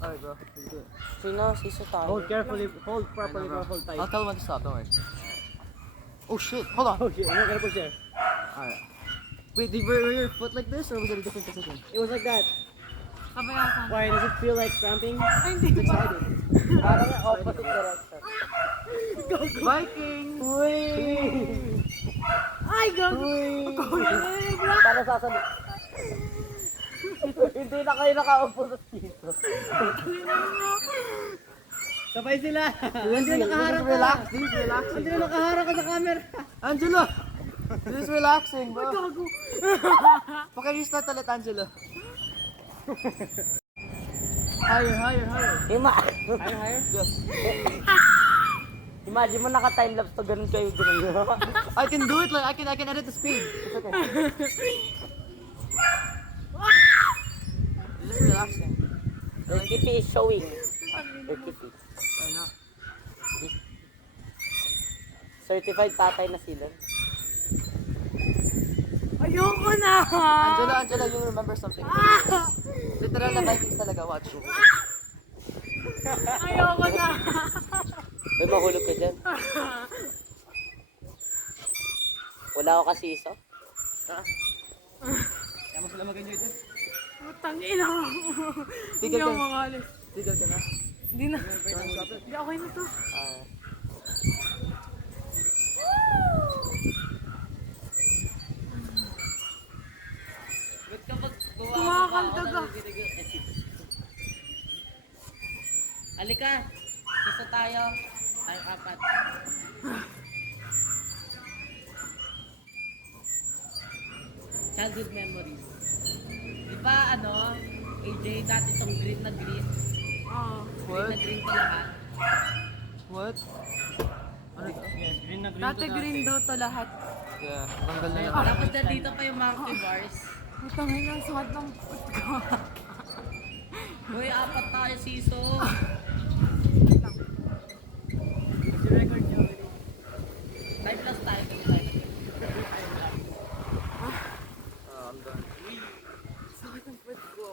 Alright, bro. Let's do it. Sino? Siso tayo. Hold carefully. Hold properly, bro. Hold tight. I'll tell him when to stop, don't worry. Oh shit, hold on. Oh shit, I'm not gonna push there. Alright. Wait, were your foot like this or was it a different position? It was like that. Kabayasan. Why, does it feel like cramping? Ay, hindi ko pa. Parang opposite direction. Viking! Ay, gago. Para sasabi. Hindi na kayo nakaupo sa dito. Sabay sila. Angelo, nakaharap ka. Relax, this is relaxing. Angelo, nakaharap ka sa camera. Angelo! This is relaxing, bro. Paki-restart ulit, Angelo. Higher. Higher? Yes. Imagine mo naka-timelapse to ganun kayo ganun. I can do it, like, I can edit the speed. It's okay. This is relaxing. Your kitty is showing. Your kitty. I know. Certified tatay na sila. Ayoko na. Angelo, you remember something. Literal na Vikings talaga, watch. Ayoko na. May mahulog ka dyan. Wala ako kasi iso. Kaya mo sila mag-enjoy dyan. Putang ina mo. Hindi Tigil ako ka. makalis. Tigil ka na. Hindi na. Hindi, okay na to. Ba't kapag Kumakanta ka. Halika, isa tayo. Tayo apat. Childhood memories. Di ba AJ, dati itong green na green. Oo. Green na green to lahat. What? Ano to? Yes, green na green Dati to green daw to lahat. Yeah, tanggal na lang. Tapos dito pa yung monkey bars. Putang ina, ang sakit ng put ko. Uy, apat tayo siso. record nyo. Time plus time. I'm done. Sakit ng put ko.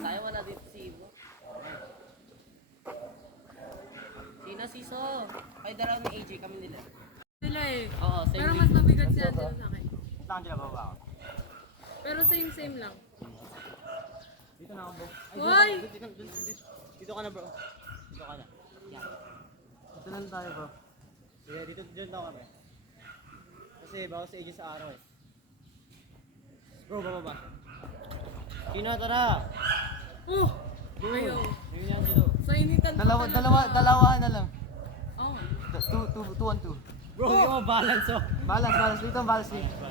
Tayo wala dito si Ivo. Sino siso? Ay daraw ni AJ kami nila. Sila eh. Oo, same Pero green. mas mabigat si Angelo sa akin. Saan Angelo, baba ako? Pero same lang. Dito na ako, bro. Hoy! Dito ka na, bro. Dito ka na. Yeah. Ito lang tayo, bro. Sige, dito daw kami. Kasi bawal sa AJ sa araw eh. Bro, bababa. Sino, tara! Oh! Go! Ayaw. Yun yan, Angelo. Sa initan ko talaga. Dalawa na lang. Oh. 2 on 2. Bro, yung balance oh. Balance. Dito ang balance dito.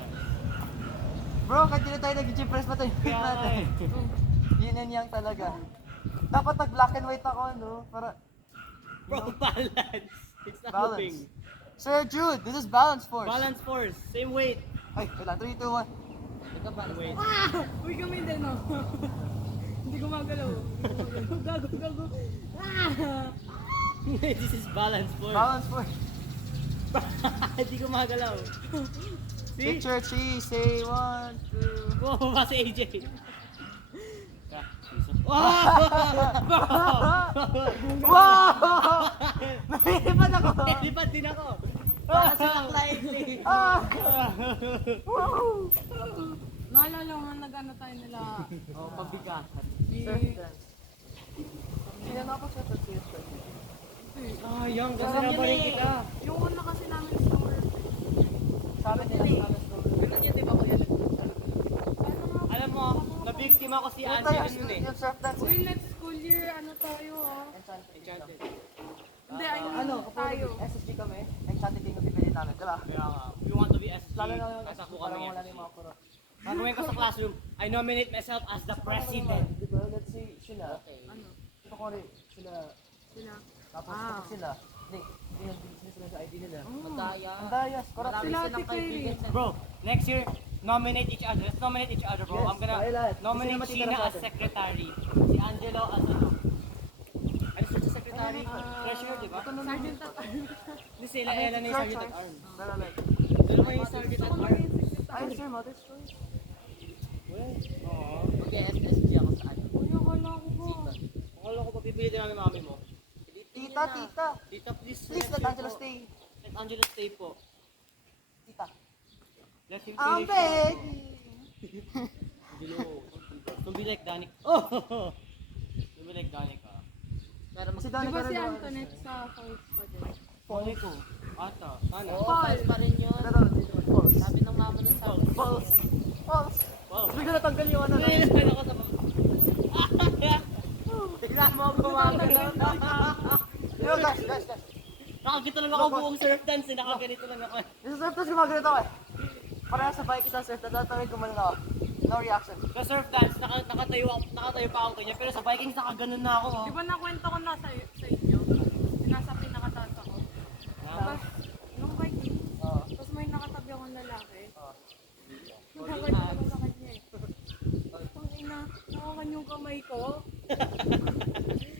Bro, kahit hindi na tayo nag-gym press pa tayo. Kaya nga natin. eh. Yin and yang talaga. Dapat nag-black and white ako, no? Para Bro, balance. It's not balance. moving. Sir Jude, this is balance force. Balance force. Same weight. Ay, wait lang. 3, 2, 1. Wait. Ah! Uy kami din oh. Hindi gumagalaw. Gago. Ah! This is balance force. Balance force. Hindi ko magalaw. See? Picture cheese. Say 1, 2. Wow, baba si AJ. Wow! Nahihipad ako. Lipat din ako. Para sila slightly. Ah! Wow! Naalala mo nag-ano tayo nila. Oh, pabigatan. Hindi na ako sa pag-cheers. Sayang, kasi nabaling kita. Yung una kasi namin sa work. Sabi nila sa Ganun yun, di ba kuya? Alam mo, nabiktima ko si Angelo yun eh. Yung surf dance. Uy, next school year, ano tayo ah? Enchanted. Hindi, ayun Ano, tayo. kapag SSG kami, enchanted din yung pipili namin, diba? Kaya nga, we want to be SG. Lalo na yung Katakbo parang kami wala na yung SG. mga kuro. Gagawin ko sa classroom, I nominate myself as the president. Diba, let's say sila, Ano? ito ko rin, sila, Sila. tapos Ah. kapag sila, hindi sila sa ID nila. Madaya. Ang dayas, corrupt. Marami Sila, silang Ate Kylie. kaibigan. Bro, next year, nominate each other. Let's nominate each other, bro. Yes, I'm gonna tayo lahat. nominate Kasi naman Sheena titira as sa atin. secretary. Si Angelo as ano? Ano siya sa secretary? Treasurer, di ba? Sergeant at Hindi sila, Ella na yung sergeant at arms. Tara, like, Dalawa yung sergeant at arms. ay, sir, mother's choice. Oo. Mag-SSG ako sa ano. Uy, akala ko ba? Akala ko ba pipilitin namin mami mo. Tita, tita. Tita, please. Please let Angelo stay. Let Angelo stay po. Tita. Let him I'm finish. begging. Angelo, don't be like Danik. Oh! Don't be like Danik ah. Pero Si Di Donnie ba si Carrero. Antoinette sa false pa din? Pangay ko. Ata. Sana. Oo, false pa rin yun. Pero, false. Sabi ng mama niya sa akin. False. False. Wow. Hindi ko natanggal yung ano. Ay, ako sa Tignan mo ako gumagano. Yo, guys. Nakakita lang ako buong surf dance eh. Nakaganito lang ako. Yung surf dance gumagano ako eh. Parehas sa bike sa surf dance. Tatawid gumanon ako. No reaction. Sa surf dance, nakatayo pa ako ganyan. Pero sa Vikings, nakaganon na ako. Di ba nakwento ko na sa inyo? Nasa pinakataas ako. Tapos, nung biking, Oo. tapos may nakatabi akong lalaki. Oo. Nagkakanya ako sa kanya eh. Ang ina, nakakan yung kamay ko.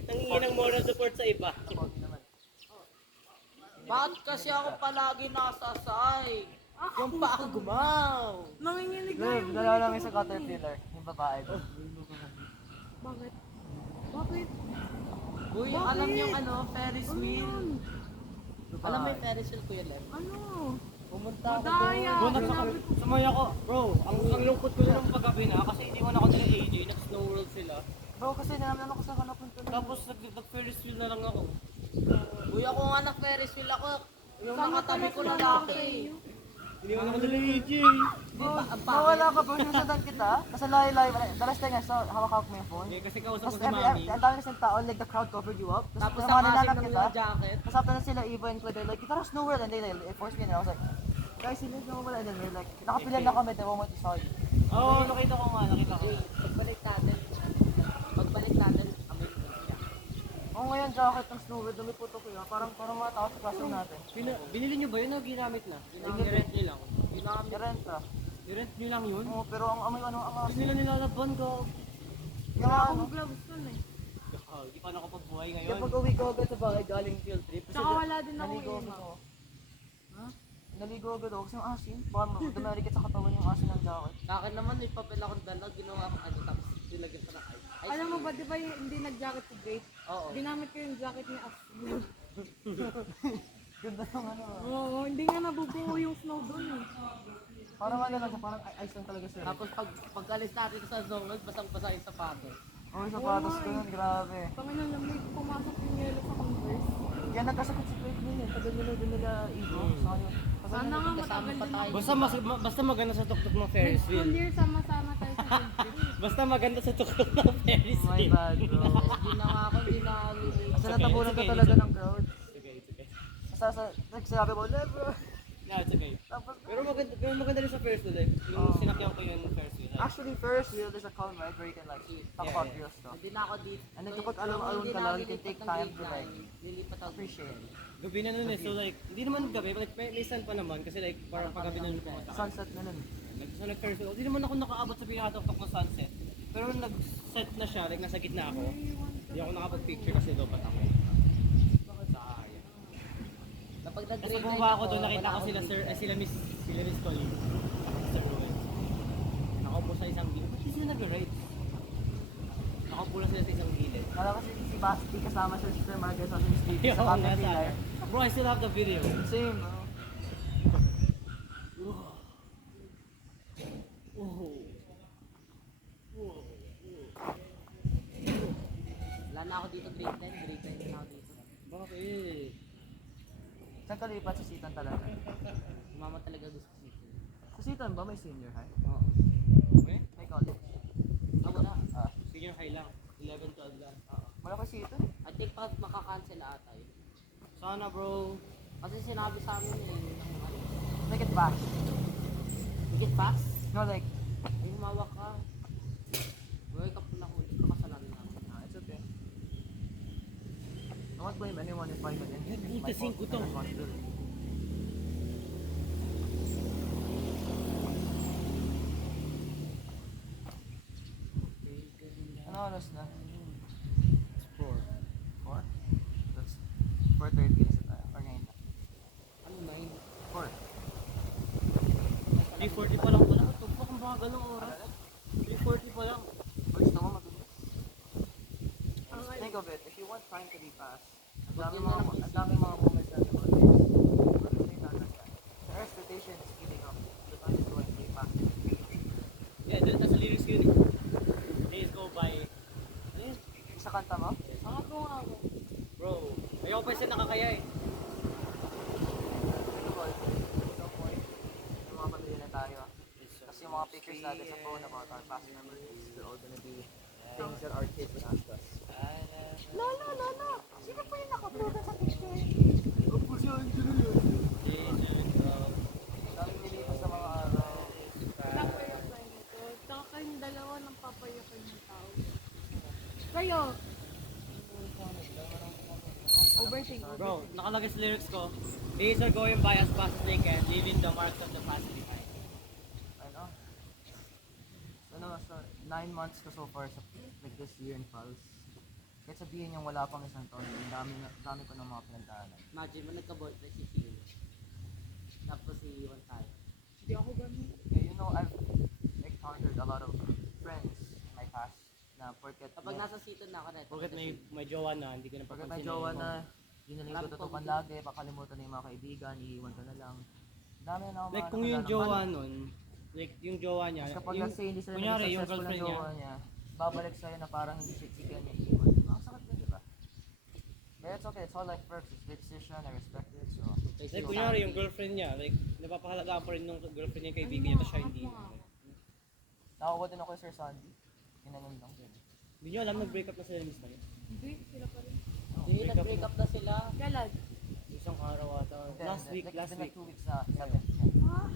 Nangingi ng moral support sa iba. Pogi naman. Bakit kasi ako palagi nasasay? Yung pa ako gumaw. Nanginginig na Girl, yung dalawa lang yung sa Caterpillar. Yung babae. Bakit? Bakit? Uy, Bakit? alam niyo ano, Ferris Ano wheel. yan? Alam mo yung Ferris wheel, Kuya Lem? Ano? Pumunta ako Madaya. Bro, doon. Sinabi ko. sumaya ko. Bro, ang lungkot ko lang ng paggabi na kasi iniwan ako nila AJ. Nag-snow world sila. Bro, kasi nalaman ako sa kanapunta na. Tapos nag-Ferris wheel na lang ako. Uy, ako nga na Ferris wheel ako. Yung Sama nakatabi pala ko sila lalaki. sa inyo. Iniwan ako nila AJ. Di ba, ang Nawala pangit. ka bro, sinusundan kita. Nasa layo-layo. Dalas tayo nga, so hawak-hawak mo yung phone. Eh, kasi kausap Tapos ko si Mami. ang dami kasing tao, like the crowd covered you up. Tapos yung ang mga asim nilalap ng kita. mga jacket. Tapos after na sila, Eva and Claude, they're like, kita snow world, and they forced me, and I was like, guys, hindi na wala, and then we're like, nakapilan na kami, the moment we saw you. Oo, nakita ko nga, nakita ko. Uy, pagbalik natin. Pagbalik natin, kami siya. Oo, ngayon, jacket ng snow world, dumiputo ko yun, parang mga tao sa classroom natin. Binili nyo ba yun o ginamit na? I-rent nyo lang. Irenta. I-rent nyo lang yun? Oo, pero ang amoy ano, ang Hindi asin. nila nilalabon ko. Yung Wala ano, akong gloves nun eh. Hindi pa nakapagbuhay ngayon. yung pag-uwi ko agad sa bahay, galing field trip. Tsaka wala din ako Naligo inom. ako. Ha? Naligo agad ako kasi yung asin. Baka dumarikit sa katawan yung asin ng jacket. Sa akin naman, may papel akong dala, ginawa ko ano, tapos nilagyan ko ng ice. Alam mo ba, di ba hindi nag-jacket si Grace? Oo. Ginamit ko yung jacket ni Ashley. Ganda ng ano. Oo, hindi nga nabubuo yung snow doon eh. Parang ano lang siya, parang ice lang talaga siya. Tapos pagkalis natin sa zone, basang-basa yung sapatos. Oo, yung sapatos ko nun, grabe. Panginoon lang, may pumasok yung yelo sa Converse. Yan nagkasakit si Craig nun eh. Tagal nila Igo. Sa kanya. Sana nga Kasama matagal pa din tayo. ako. Basta maganda sa tuktok ng Ferris Next school wheel. year, sama-sama tayo sa Converse. Basta maganda sa tuktok ng Ferris Oh my wheel. bad, bro. Hindi na nga ako, hindi na ako liligo. Kasi natabunan ka talaga ng crowd. It's okay. Nagsasabi mo, bro. No, it's okay. Tapos, Pero maganda rin sa Ferris wheel eh. Yung sinakyan ko yung Ferris wheel. actually, first wheel, there's a calm ride where you can like talk about Yeah. real stuff. Hindi na ako dito. And then kapag alone ka lang, you can take time to like Lilipat ako. appreciate it. Gabi na nun eh. So like, hindi naman gabi. Like, may sun pa naman. Kasi like, parang paggabi na nun pumunta. Sunset na nun. So nag-Ferris wheel. Hindi naman ako nakaabot sa pinakatuktok ng sunset. Pero nung nag-set na siya, like nasa gitna ako. Hindi ako nakapag-picture kasi lobat ako. Sayang. Kapag Kasi nag-grade bumaba ako doon, nakita ko sila Miss Colleen. Sir Ruel. Nakaupo sa isang gilid. Ba't di sila nag-ride? Nakaupo lang sila sa isang gilid. Kala ko si Basti kasama siya si Sir Margaret sa si Steve Yo, sa Captain nasa- Pilar. Bro, I still have the video. Same, bro. Wala na ako dito grade 10, grade 10 na ako dito. Bakit? Saan ka lipat sa Sitan talaga? Mama talaga gusto ko dito. Sa Sitan ba may senior high? Oo. Okay? May college? Ah, wala. Senior high lang. 11, 12 lang. Wala pa Sitan? I think pa makakancel ata yun. Sana bro. Kasi sinabi sa amin eh, ng ano. Make it fast. Get pass? No, like, Ay, humawak ka. Wake up na ako, hindi ka kasalanan na ako. it's okay. I won't blame anyone if I get injured. It's my Utasin ko fault. to. My responsibility. Ano oras na? It's 4. 4? That's 4:30 na tayo. Or ngayon na. Ano na yun? 4. 3:40 pa lang pala. Tugpak ang baka ganong oras. 3:40 pa lang. Gusto mo matulis? Ang think of it, if you want time to be fast, ang Wag dami yun mga, na lang ang dami mga moments na naman the expectation is speeding up. The time is going way faster. Yeah, that's the lyrics yun eh. Days go by. Ano yun? Yung sa kanta mo? Angat mo nga ako. Bro, ayoko pa siya nakakaya eh. Ano ba? At some point, may mga pamilya na tayo. Tapos yung mga pictures natin sa phone about our past memories, they're all gonna be things that our kids would ask us. Lolo, Lolo! Sino po yung naka-upload sa picture? Ako siya, hindi na yun. Daming nilipas sa mga araw. Napayakan nito. Tsaka kayong dalawa ng papayakan ng tao. Kayo! Overthinking. Bro, nakalagay sa lyrics ko, days are going by as fast as they can, leaving the marks of the past behind. Ano? So, ano, so 9 months ko so far sa like this year in Pulse. Kahit sabihin yung wala pang isang taon, ang dami ko ng mga pinagdaanan. Imagine mo nagka-boyfriend si Phil. Tapos iiwan tayo. Hindi ako ganun. Yeah, you know, I've encountered a lot of friends in my past na porket Kapag nasa season na ako na ito. Bakit may jowa na, hindi ko na porket papansin may jowa yung- na, yun na lang yung tututukan lagi, pakalimutan na yung mga kaibigan, iiwan ka na lang. Ang dami na ako Like mga kung yung nakilala. jowa nun, like yung jowa niya, Tapos kapag yung, kasi hindi sila kunyari, naging yung successful na girlfriend niya, jowa niya, babalik sa'yo na parang hindi siksikan niya iiwan. Ang sakit din, di ba? But it's okay, it's all like perks, it's their decision, I respect it, so. like kunyari yung girlfriend niya, like napapahalagaan pa rin nung girlfriend niya yung kaibigan niya, tapos siya hindi. Nakakuha din ako kay Sir Sandy. Ginanyan lang din. Hindi niyo alam, nag-break up na sila mismo niya. Hindi, sila pa rin. Hindi, nag-break up na sila. Kailan? Isang araw ata. Last week. Like 2 weeks na, 7th niya. Ah,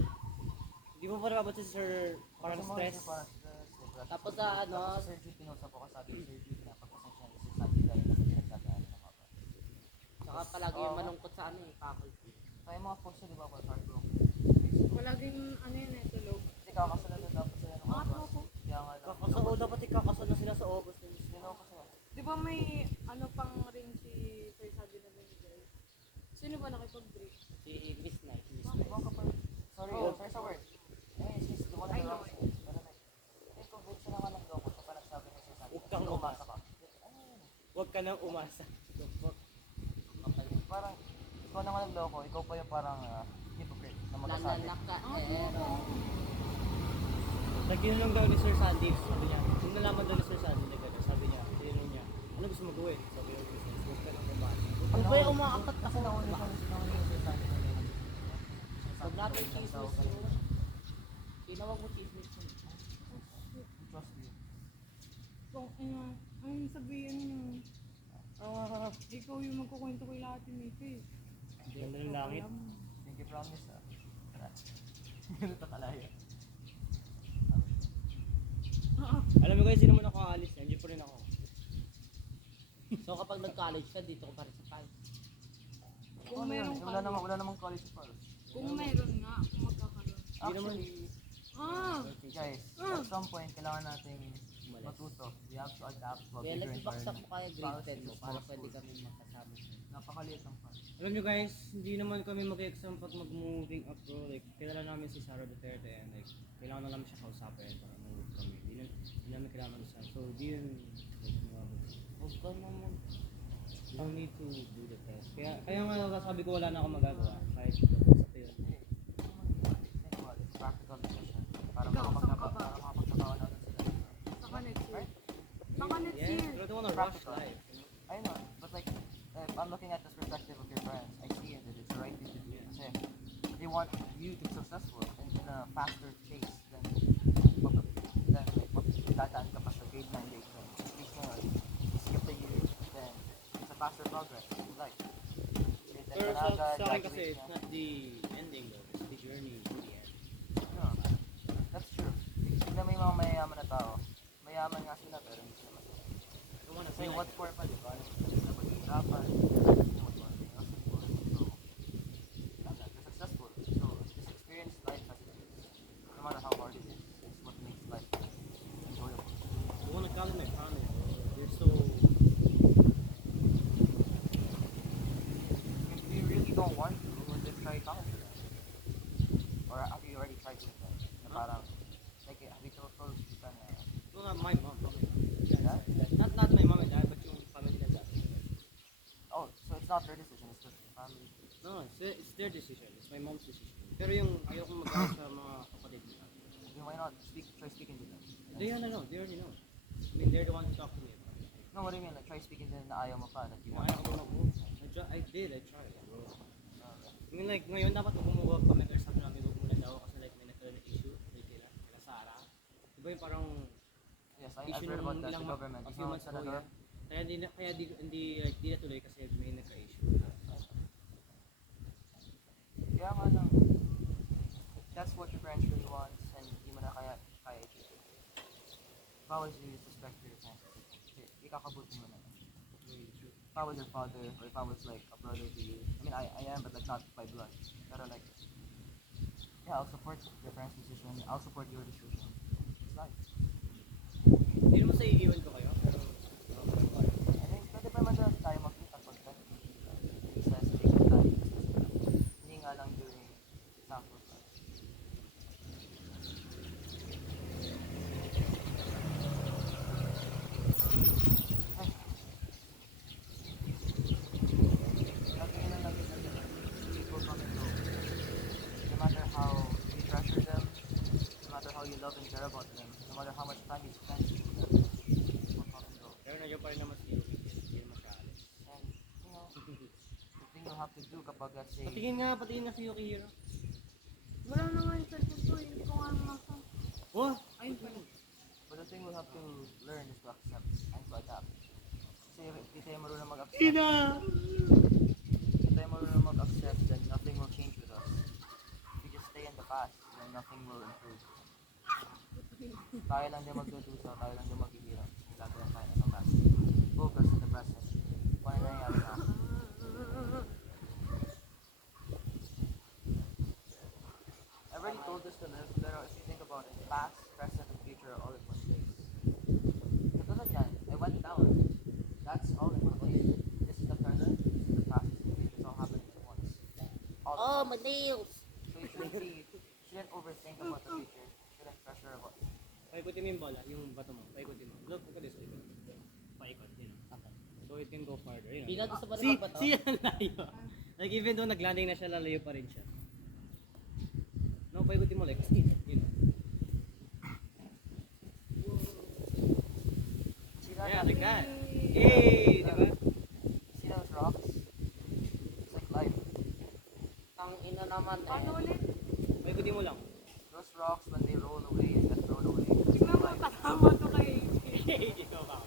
Hindi mo pa nababot si Sir parang Kasi mo, stress. Sir, parang stress, like, Tapos sa ano, Tapos si Sir Jude, pinusap ko sabi ni Sir Jude na pagpasensya ni Sir Sandy dahil nasa pinagdadaanan ng kapwa. saka palagi yung malungkot sa ano eh, faculty. Kaya yung mga post niya, di ba, for heartbroken. palaging ano yun eh, tulog. Kasi kakasalan na dapat sila ng Angat mo August. ako. Kaya nga lang. Kakasal, dapat ikakasal na sila sa August. You know, kasi, Di ba may ano pang ring si Sir Sabi na binigay? Sino ba nakipag-break? Si Miss Knight. ibang kapal. Sorry, sorry sa word. Eh, she's the one I that know loves it. Pero like, eh, convince sila nga ng loko sa panagsabi ni Sir Sandy. Huwag kang Sino umasa. ka? Ano yun? Huwag ka nang umasa. Parang, ikaw na nga nagloko, ikaw pa yung parang hypocrite na magkasabi. Nalalak ka, Angat mo eh. ako. Like yun lang daw ni Sir Sandy. Sabi niya, kung nalaman daw ni Sir Sandy, like, sabi niya, tinanong niya, ano gusto mo gawin? Sabi niya, huwag ka nang umasa. Ano ba yung umaakot Kasi ako? nauna siya Sir Sandy na yun. Huwag natin chismis yun. Tinawag mo chismis yun. Trust you. Kung ano sabihin niyo, ikaw yung magkukwento kay Lati Mika eh. Ganda ng langit. Alam mo. Thank you, promise ah. Ganito kalaya. Alam mo guys, sino mo na ako aalis, nandiyan pa rin ako. So kapag nag-college ka, dito ko pa rin sa Pines. Kung Ano yun? meron Wala namang college sa Palos. Kung meron nga, kung magkakaroon. Actually, Ah! guys, at some point, kailangan nating matuto. We have to adapt to a Kaya bigger nagbaksak environment. mo kaya grade 10 mo para Small pwede schools. kami magkasama. Napakaliit ng fun. Alam nyo guys, hindi naman kami mag-exam pag mag-moving up bro. Like, kilala namin si Sara Duterte and like, kailangan na namin siya kausapin para mag-move kami. Hindi namin kailangan isa. So, di yun, like, Huwag ka naman. you don't need to do the test. Kaya nga sabi ko wala na akong magagawa. Kahit sa yun. Think about it. Practical decision. Para Ikaw, saan ka ba? makapagtrabaho natin sila. Saka next year. Right? Saka next Yeah, year. pero I don't wanna rush Practical. life. You know? I know, but like, if I'm looking at this perspective of your friends, I see it that it's the right thing to do. Kasi they want you to be successful in a faster pace than dadaan ka pa sa grade 9 grade 10. At least ngayon, skip the year, then it's a faster progress in life. Grade 10 Pero ka na agad, sa akin kasi, graduate it's na. not the ending though. It's the journey to the end. No, that's true. Tignan mo yung mga mayayaman na tao. Mayaman nga sila pero hindi sila masaya. I don't wanna Kasi feel what like, for pa, di ba? Hindi sila maghihirapan. What for? So, they're successful. So, just experience life as it is. No matter how hard it is. It's what makes life enjoyable. I wanna call my family. They're so, If you really don't want to, just try college. Or have you already tried doing that? Na parang, like, have you told ka na, well, not my mom. yeah? Not my mom and dad, but yung family nila. It's not their decision, it's the family. No, it's their decision. It's my mom's decision. Pero yung ayaw kong mag-ayos sa mga kapatid nila. Then why not try speaking to them? They already know. I mean, they're the ones who talk to me about it. No, what do you mean? Like, try speaking to them na ayaw mo pa, that you want Ayaw ko mag-move. I tried. Bro. I mean, like, ngayon dapat mag-move kami pero sabi namin huwag muna daw kasi like may nagkaroon ng issue. Like, kila Sarah. Diba yung parang Yes, I've issue heard about that, ilang the government. a It's few not months ago, senador. yeah. Kaya di natuloy kasi may nagka-issue. Kaya nga lang, if that's what your parents really want, and di mo na kaya i-choose it. If I was you, respect your parents. Ikakabuti mo na. If I was your father, or if I was like a brother to you, I mean, I am, but like not by blood. Pero like, yeah, I'll support your parents' decision. I'll support your decision. It's life. Hindi naman sa iiwan ko kayo. Pero, I think pwede pa naman tayo makita pag business, bigyan tayo. Hindi nga lang during sacrifice. Lagyan na natin natin people come and go. No matter how you treasure them, no matter how you love and care about them, no matter how much time you spend with them, people come and go. pero nandiyan pa rin naman si Yuki. Hindi naman siya alis. And, you know, the thing you have to do kapag let's say, Patingin nga si Yuki Hero. Wala na nga yung cellphone ko, hindi ko nga nasa. Oh! Ayun pala. but the thing we'll have to learn is to accept and to adapt. Kasi if di tayo marunong mag-accept, if tayo marunong mag-accept, then nothing will change with us. If we just stay in the past, then nothing will improve. Tayo lang din magdudusa, tayo lang din maghihirap. Yung lagi lang tayo nasa past. Focus in the present. Kung ano nangyayari na. I already told this to live, pero if you think about it, past, present, and future are all in one place. Katulad yan, I went down. That's all in one place. This is the present, this is the past, this is the future. It's all happening at once. All at once. my nails! So you shouldn't overthink about the future. You shouldn't pressure about it. Paikutin mo yung bola, yung bato mo. Paikutin mo. Look at this. Paikot. Yun. Okay. So it can go farther. Yun. Di na gusto pa rin See, magbato? see ang layo. Like even though naglanding na siya, lalayo pa rin siya. No, paikutin mo like, yun. See that? Yeah, like that. Yay! Diba? See those rocks? It's like life. Ang ina naman Paano ulit? Paikutin mo lang. Those rocks, when they roll away and get thrown away, it's Tignan mo, life. kasama to kay... Ikaw ba?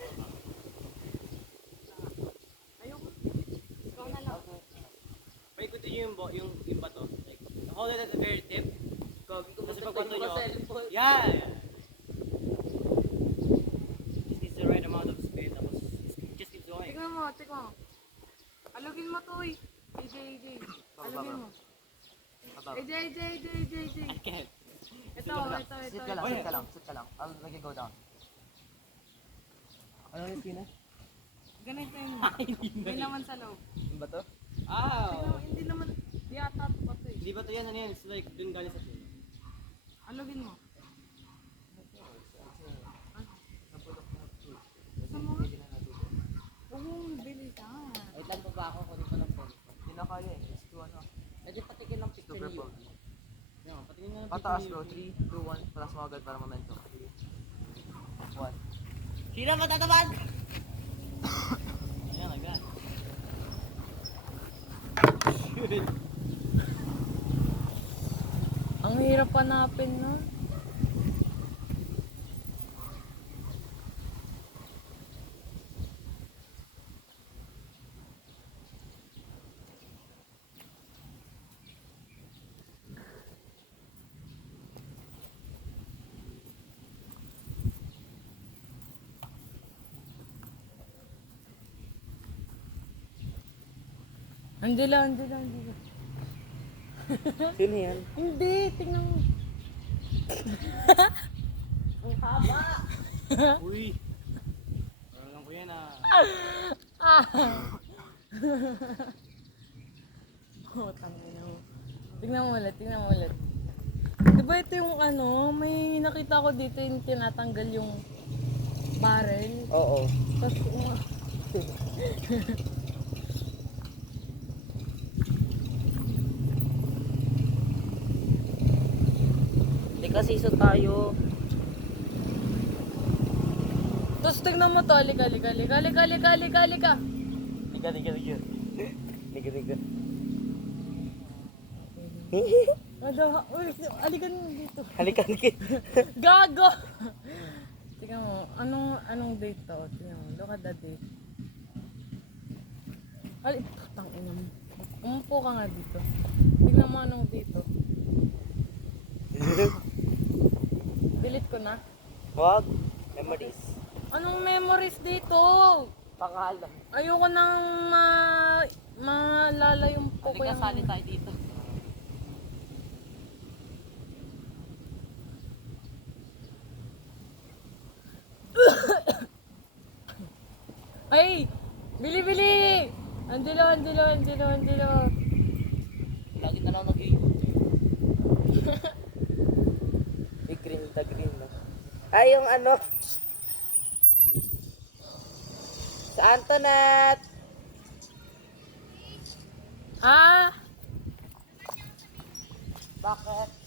Ayoko. Ikaw na lang. Paikutin niyo yung bato. Like, hold it at the very tip. Kasi pag bato nyo, yeah! It's the right amount of speed. Tapos, just keep going. Tignan mo, tignan mo. Alugin mo to eh. AJ. Alugin mo. AJ. I can't. Ito. Sit ka lang. I'll make you go down. Ano yung pina? Ganito yun. Hindi naman sa loob. Yung bato? Ah! Hindi naman, di ata ito ba ito eh. Hindi ba ito yan? Ano yan? It's like, dun galing sa pool. Alugin mo. Gusto mo? Oo, bilisan. Wait lang pa ba ako? Kunin ko lang po. Hindi na kaya eh. It's too ano. Pwede patikin ng picture Super niyo. foggy. Yan, patingin nga. Pataas bro. 3, 2, 1. Patas mo agad para momentum. 1. Sino matataman? Ayan, like that. Ang hirap hanapin no? Hindi lang. Sino yan? Hindi, tingnan mo. Ang haba! Uy! Parang ko yan ah. Oh, tangina mo. Tingnan mo ulit. Diba ito yung ano, may nakita ko dito yung tinatanggal yung barrel. Oo. Tapos, Chika-season tayo. Tapos tingnan mo to, halika. Liga. Liga. Uy, halika na dito. Halika. Gago! Tingnan mo, anong date to? Tingnan mo, look at the date. Putang ina mo. Umupo ka nga dito. Tingnan mo anong date to. Delete ko na. Wag. Memories. Anong memories dito? Pangalan. Ayoko nang maalala yung po ko Halika, yung... sali tayo dito. Ay! Bili! Angelo! Lagi na lang nag-iikot eh. Big green, the green, no? Ay, yung ano? Sa Antoinette! Ah! Bakit?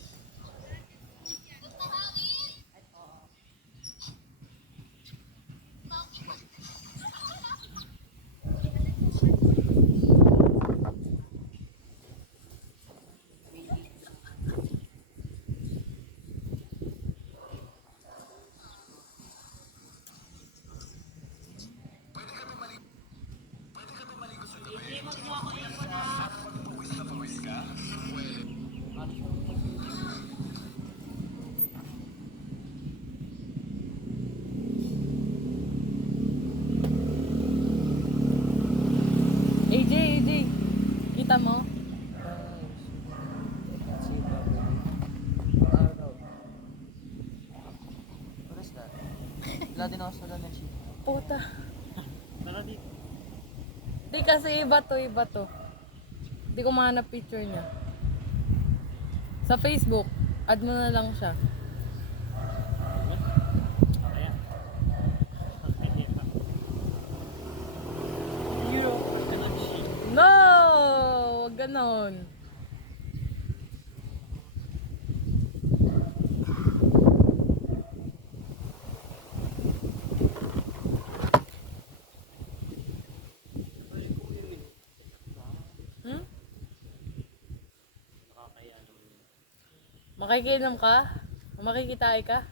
AJ! Kita mo? What is that? Wala din ako sa na siya. Puta. Tara dito. Di kasi iba to. Di ko mahanap picture niya. Sa Facebook, add mo na lang siya. No! Wag ganon. Hmm? Nakakaya naman yun. Makikinom ka? Makikitay ka?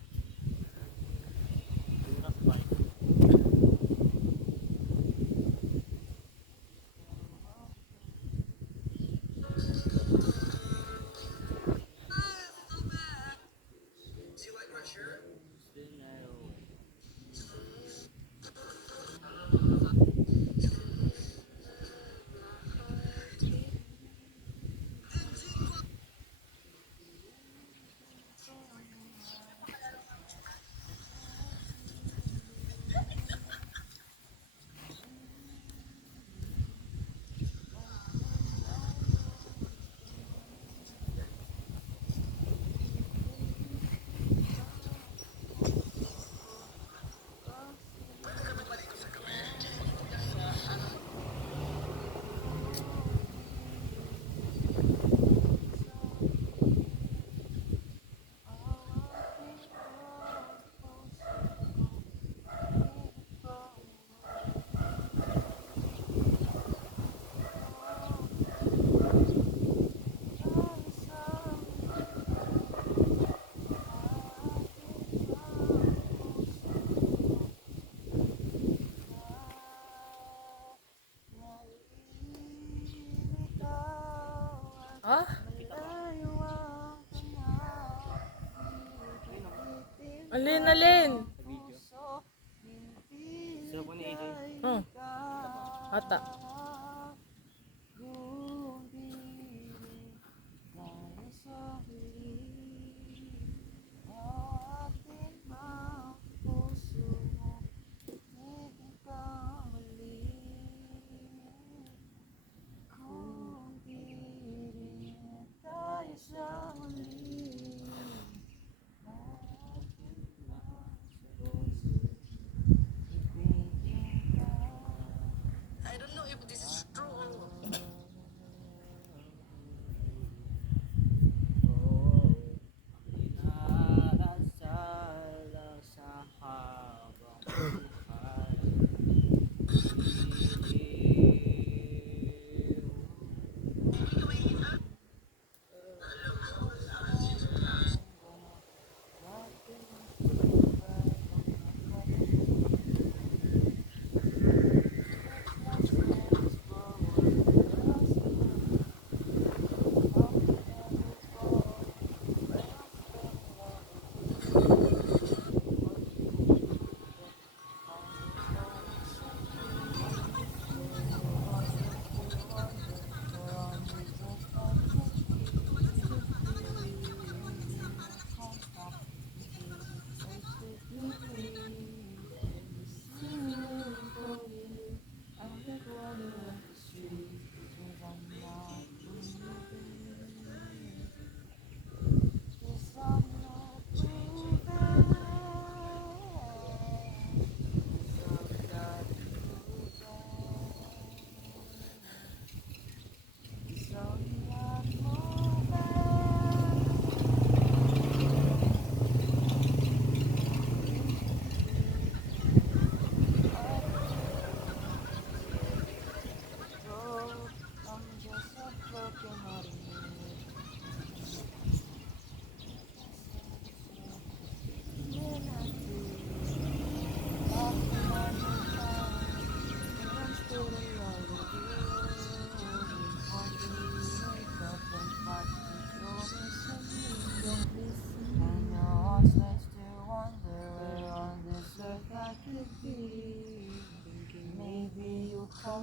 Ah? Alin? Sa video. Sino po ni AJ? Oh. Ata.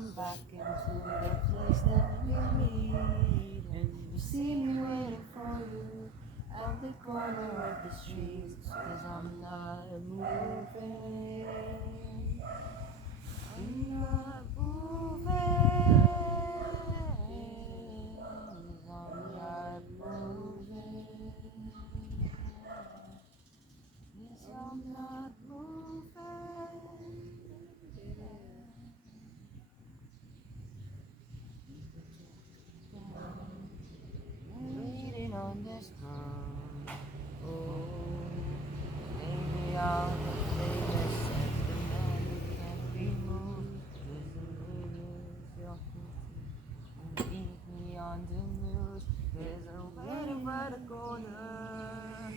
come back into the place that we meet. And you see me waiting for you at the corner of the street. 'Cause I'm not moving. I'm not moving. I'm not moving. Yes, I'm not moving. Waiting on this ground. Oh, maybe I'm the famous and the man who can't be moved. There's a million beat me on the news. There's a waiting by the corner.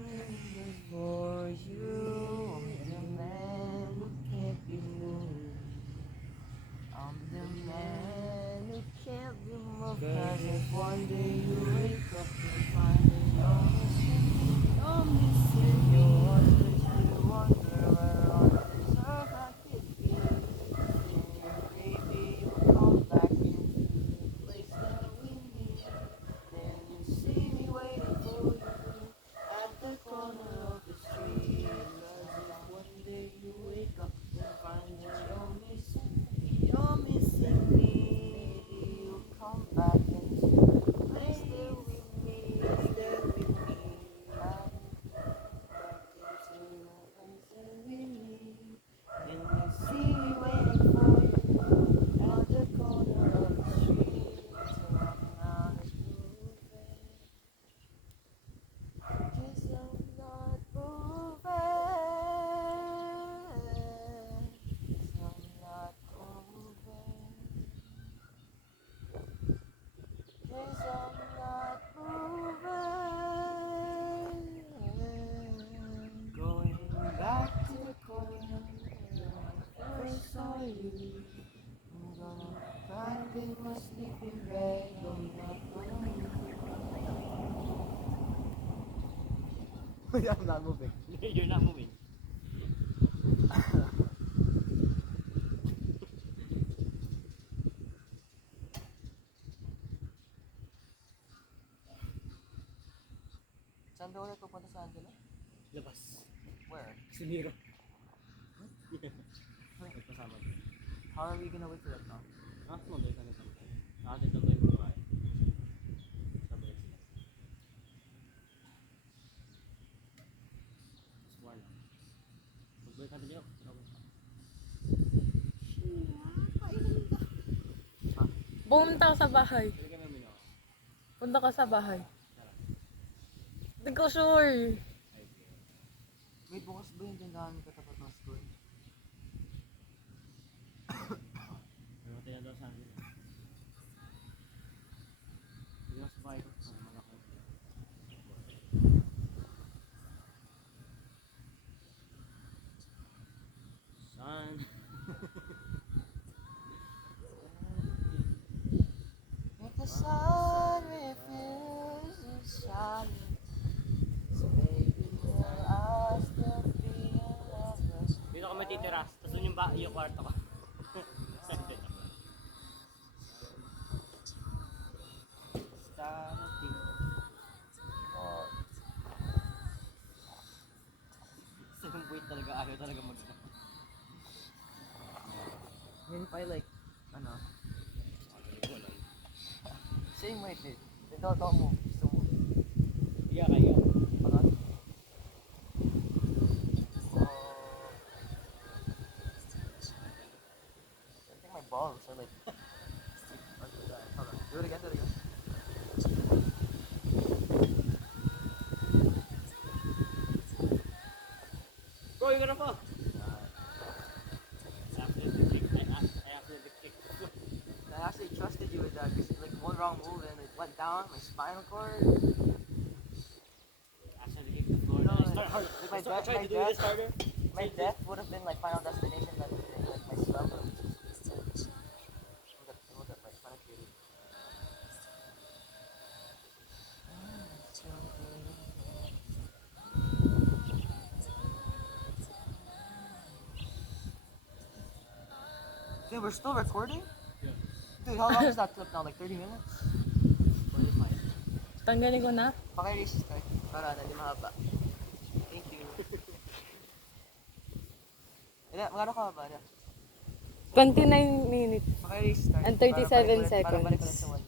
Waiting for you. I'm the man who can't be moved. I'm the man who can't be moved. 'Cause if one day you wake up and find that you're missing me, you wonder where on this earth I could be. And maybe you'll come back into the place that we meet. Then you see me waiting for you at the corner of the street. 'Cause if one day you wake up and find that you're missing me, maybe you'll come back into the place that we meet. Back into the place that we meet. And you see me waiting for you at the corner of the street. So I'm not moving. 'Cause I'm not moving. 'Cause I'm not moving. 'Cause I'm not moving. Going back to the corner where I first saw you. I'm gonna crack in my sleeping bag. I'm not gonna move. I'm not moving. You're not moving. Saan daw ulit pupunta sa Angelo? Labas. Where? Si Miro. Nagpasama din. How are we gonna wait for that now? Mabalik kami sa mga. Nakatid lang tayo buhay. Sabay sila. Swan lang. Magbalik natin dito. Pumunta ka sa bahay. Pwede kami mino. Punta ka sa bahay. Hindi ko sure. Wait, bukas ba yung tindahan katapat ng school? Pero tayo daw sa akin. Hindi ako sa bahay ko. Malaki. Saan? If the sun refuses to shine, so maybe I'll still be in love. Dito kami titira. Tapos dun yung kwarto ko. Starting. Oh, Sa yung buwit talaga, ayaw talaga mag-stop. yun pa like, ano, Hindi ko alam. same way dude. Don't move, just don't move. Iya kayo. Ano? I think my balls are like, hold on, do it again, do it again. Bro, you're gonna fall. I absolutely kicked. I actually trusted you with that because like one wrong move and it went down my spinal cord. Actually kicked the floor. No, I start hard. my I dad- tried my to do dad- this harder. My death would have been like Final Destination that day, like my swell would have just hold up, like Final Fury. Dude, we're still recording? Dude, how long is that clip now? Like 30 minutes? Tanggalin ko na. Paki-restart para hindi mahaba. Thank you. Ina, magkano ka ba? 29 minutes Paki-restart. and 37 Para balik ulit sa seconds.